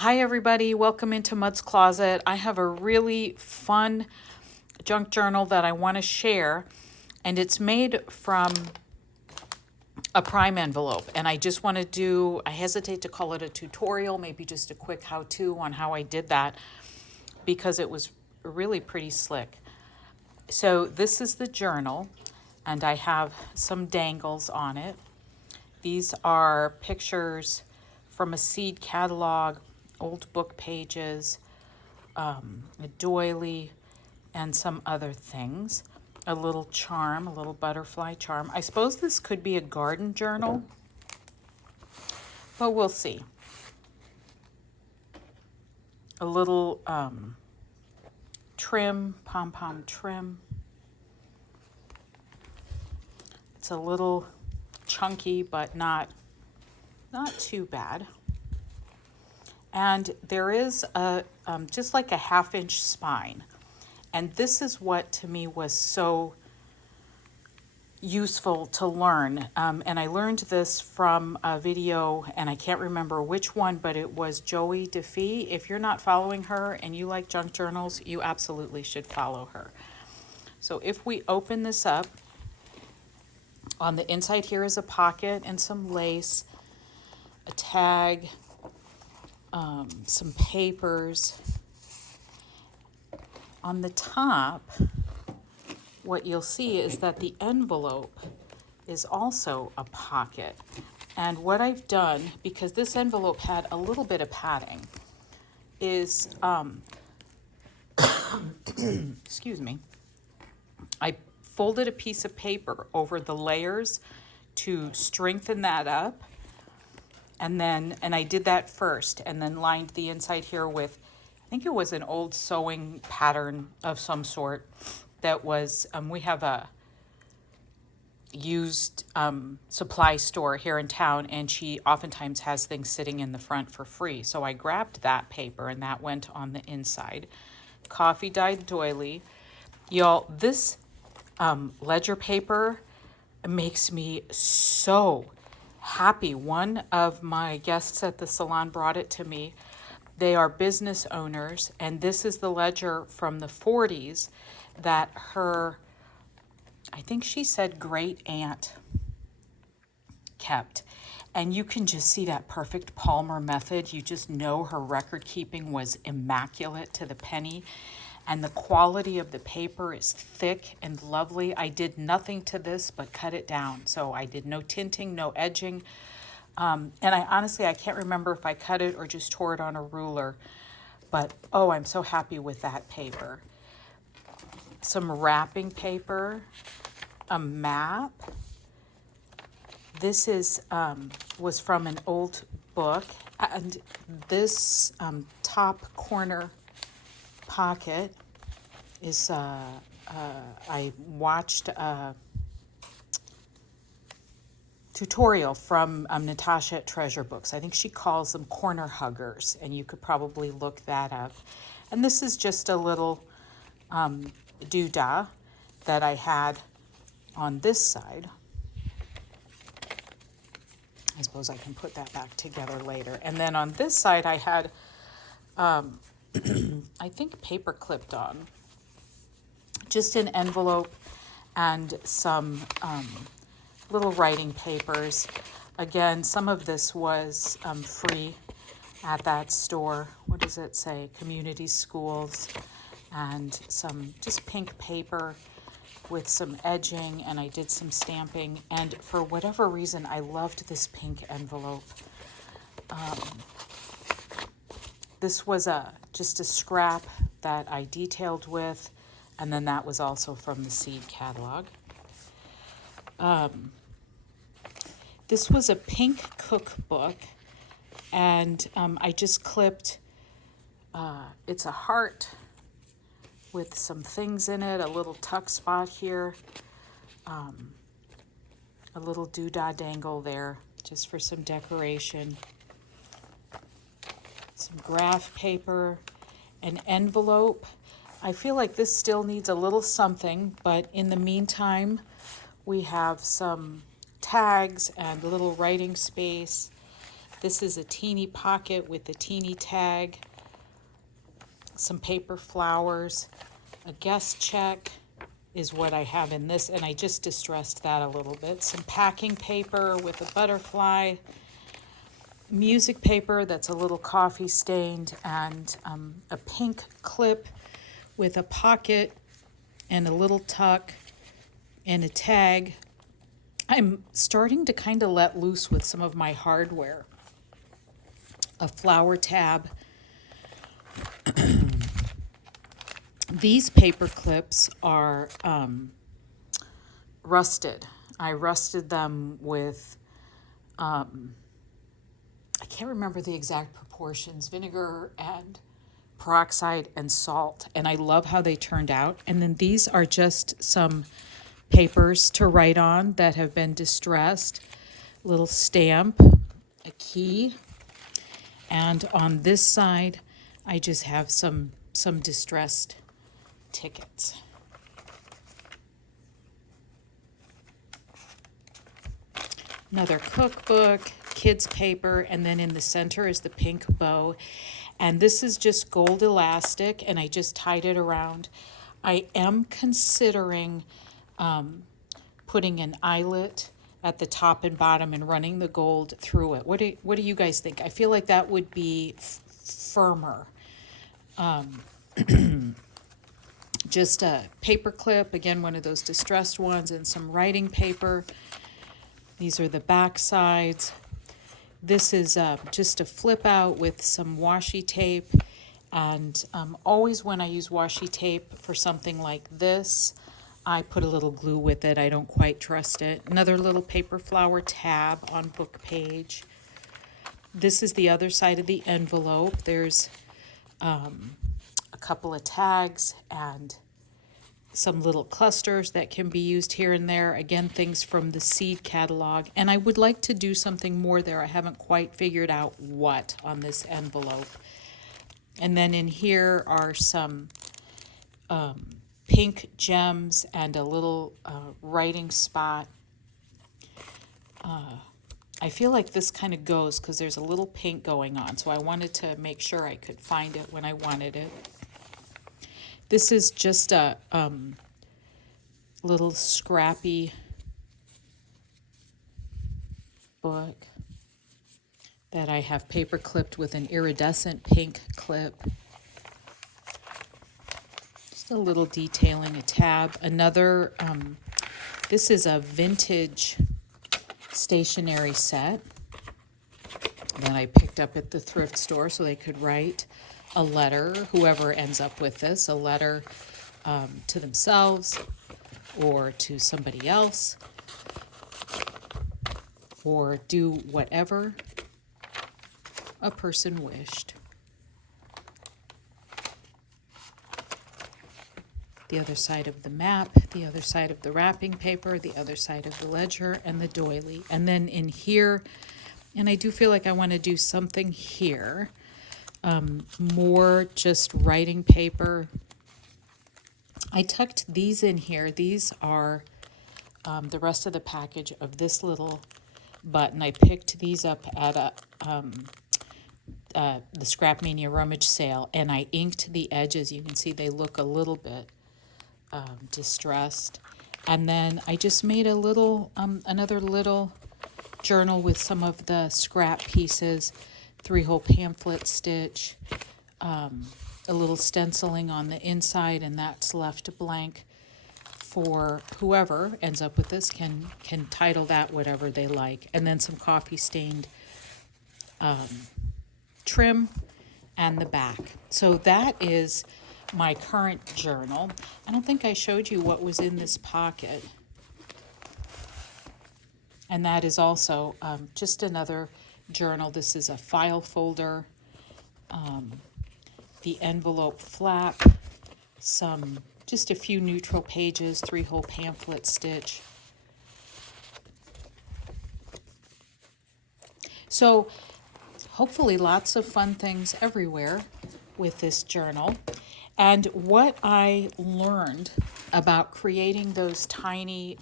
Hi everybody, welcome into Mud's Closet. I have a really fun junk journal that I want to share, and it's made from a prime envelope. And I just want to I hesitate to call it a tutorial, maybe just a quick how-to on how I did that, because it was really pretty slick. So this is the journal, and I have some dangles on it. These are pictures from a seed catalog, old book pages, a doily, and some other things. A little charm, a little butterfly charm. I suppose this could be a garden journal, but we'll see. A little trim, pom-pom trim. It's a little chunky, but not too bad. And there is a just like a 1/2 inch spine. And this is what to me was so useful to learn. And I learned this from a video, and I can't remember which one, but it was Joey DeFee. If you're not following her and you like junk journals, you absolutely should follow her. So if we open this up, on the inside here is a pocket and some lace, a tag, some papers. On the top, what you'll see is that the envelope is also a pocket. And what I've done, because this envelope had a little bit of padding, is, excuse me, I folded a piece of paper over the layers to strengthen that up. And I did that first, and then lined the inside here with, I think it was an old sewing pattern of some sort that was, we have a used supply store here in town, and she oftentimes has things sitting in the front for free. So I grabbed that paper, and that went on the inside. Coffee dyed doily. Y'all, this ledger paper makes me so happy. One of my guests at the salon brought it to me. They are business owners, and this is the ledger from the 40s that her, I think she said great aunt kept. And you can just see that perfect Palmer method. You just know her record keeping was immaculate to the penny. And the quality of the paper is thick and lovely. I did nothing to this but cut it down. So I did no tinting, no edging. And I can't remember if I cut it or just tore it on a ruler. But, oh, I'm so happy with that paper. Some wrapping paper, a map. This was from an old book. And this top corner pocket is, I watched a tutorial from Natasha at Treasure Books. I think she calls them corner huggers, and you could probably look that up. And this is just a little doodah that I had on this side. I suppose I can put that back together later. And then on this side I had, I think, paper clipped on. Just an envelope and some little writing papers. Again, some of this was free at that store. What does it say? Community schools. And some just pink paper with some edging, and I did some stamping. And for whatever reason, I loved this pink envelope. This was just a scrap that I detailed with, and then that was also from the seed catalog. This was a pink cookbook, and I just clipped, it's a heart with some things in it, a little tuck spot here, a little doodah dangle there just for some decoration, some graph paper, an envelope. I feel like this still needs a little something, but in the meantime, we have some tags and a little writing space. This is a teeny pocket with a teeny tag, some paper flowers, a guest check is what I have in this, and I just distressed that a little bit. Some packing paper with a butterfly, music paper that's a little coffee stained, and a pink clip with a pocket and a little tuck and a tag. I'm starting to kind of let loose with some of my hardware. A flower tab. These paper clips are rusted. I rusted them with, I can't remember the exact proportions, vinegar and peroxide and salt. And I love how they turned out. And then these are just some papers to write on that have been distressed. Little stamp, a key. And on this side, I just have some distressed tickets. Another cookbook, kids paper, and then in the center is the pink bow. And this is just gold elastic, and I just tied it around. I am considering putting an eyelet at the top and bottom and running the gold through it. What do you guys think? I feel like that would be firmer. Just a paper clip, again, one of those distressed ones, and some writing paper. These are the back sides. This is just a flip out with some washi tape. And always when I use washi tape for something like this, I put a little glue with it. I don't quite trust it. Another little paper flower tab on book page. This is the other side of the envelope. There's a couple of tags and some little clusters that can be used here and there. Again, things from the seed catalog. And I would like to do something more there. I haven't quite figured out what on this envelope. And then in here are some pink gems and a little writing spot. I feel like this kind of goes because there's a little pink going on. So I wanted to make sure I could find it when I wanted it. This is just a little scrappy book that I have paper clipped with an iridescent pink clip. Just a little detailing, a tab. Another, this is a vintage stationery set that I picked up at the thrift store so they could write a letter, whoever ends up with this, a letter to themselves or to somebody else, or do whatever a person wished. The other side of the map, the other side of the wrapping paper, the other side of the ledger, and the doily. And then in here, and I do feel like I want to do something here, more just writing paper. I tucked these in here. These are the rest of the package of this little button. I picked these up at the Scrap Mania rummage sale, and I inked the edges. You can see they look a little bit distressed. And then I just made a little, another little journal with some of the scrap pieces, 3-hole pamphlet stitch, a little stenciling on the inside, and that's left blank for whoever ends up with this can title that whatever they like. And then some coffee stained trim and the back. So that is my current journal. I don't think I showed you what was in this pocket. And that is also just another journal. This is a file folder, the envelope flap, just a few neutral pages, 3-hole pamphlet stitch. So hopefully lots of fun things everywhere with this journal. And what I learned about creating those tiny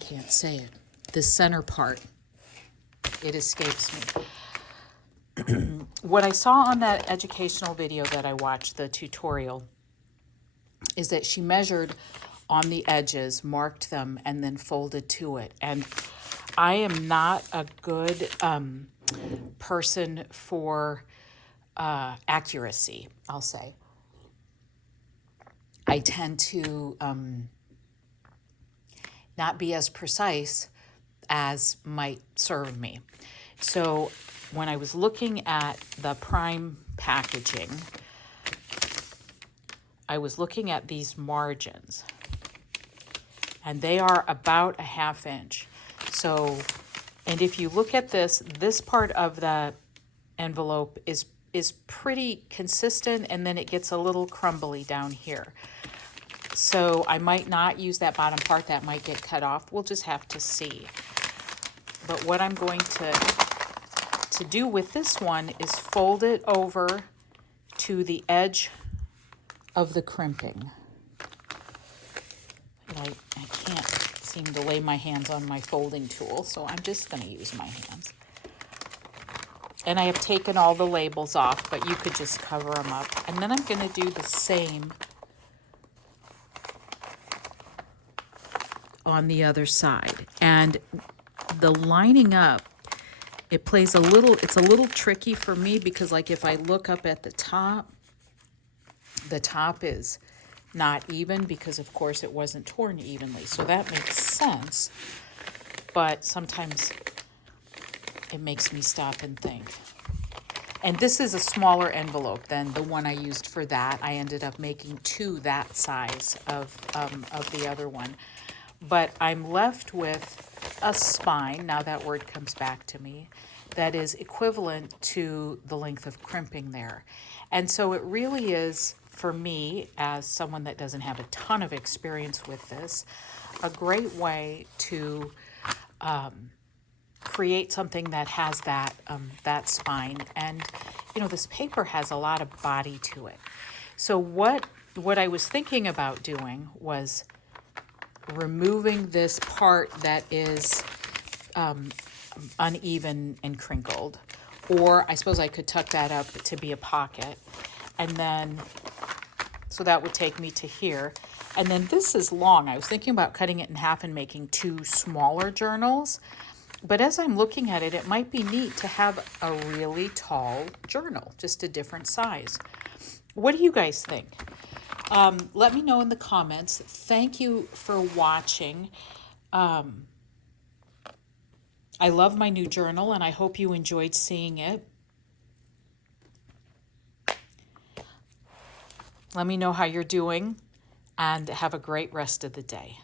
can't say it. This center part, it escapes me. What I saw on that educational video that I watched, the tutorial, is that she measured on the edges, marked them, and then folded to it. And I am not a good person for accuracy, I'll say. I tend to not be as precise as might serve me. So when I was looking at the Prime packaging, I was looking at these margins, and they are about a 1/2 inch. So, and if you look at this part of the envelope is pretty consistent, and then it gets a little crumbly down here. So I might not use that bottom part, that might get cut off. We'll just have to see. But what I'm going to do with this one is fold it over to the edge of the crimping. But I can't seem to lay my hands on my folding tool, so I'm just going to use my hands. And I have taken all the labels off, but you could just cover them up. And then I'm going to do the same on the other side. And the lining up, it's a little tricky for me, because like if I look up at the top is not even, because of course it wasn't torn evenly. So that makes sense, but sometimes it makes me stop and think. And this is a smaller envelope than the one I used for that. I ended up making 2 that size of the other one. But I'm left with a spine, now that word comes back to me, that is equivalent to the length of crimping there. And so it really is, for me, as someone that doesn't have a ton of experience with this, a great way to create something that has that spine. And, you know, this paper has a lot of body to it. So what I was thinking about doing was removing this part that is uneven and crinkled, or I suppose I could tuck that up to be a pocket, and then so that would take me to here. And then this is long. I was thinking about cutting it in half and making 2 smaller journals, but as I'm looking at it, it might be neat to have a really tall journal, just a different size. What do you guys think? Let me know in the comments. Thank you for watching. I love my new journal, and I hope you enjoyed seeing it. Let me know how you're doing, and have a great rest of the day.